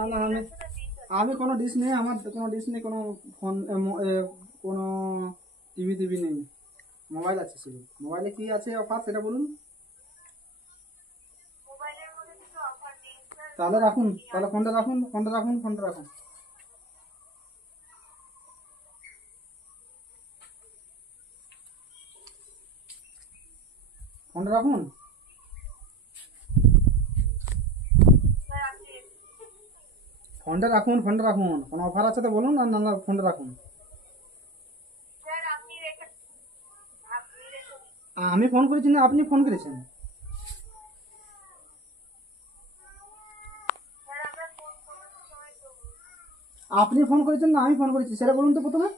না না আমি আমি কোনো ডিশ নেই, আমার কোনো ডিশ নেই, কোনো ফোন কোনো টিভি নেই, মোবাইল আছে শুধু। মোবাইলে কি আছে অফার সেটা বলুন। তাহলে রাখুন, তাহলে ফোনটা রাখুন, ফোনটা রাখুন, ফোনটা রাখুন। ফোনটা রাখুন, ফোনটা রাখুন, ফোনটা রাখুন। কোনো অফার আছে তো বলুন, আর না না ফোনটা রাখুন। আমি ফোন করেছি না আপনি ফোন করেছেন? আপনি ফোন করেছেন না আমি ফোন করেছি সেটা বলুন তো প্রথমে।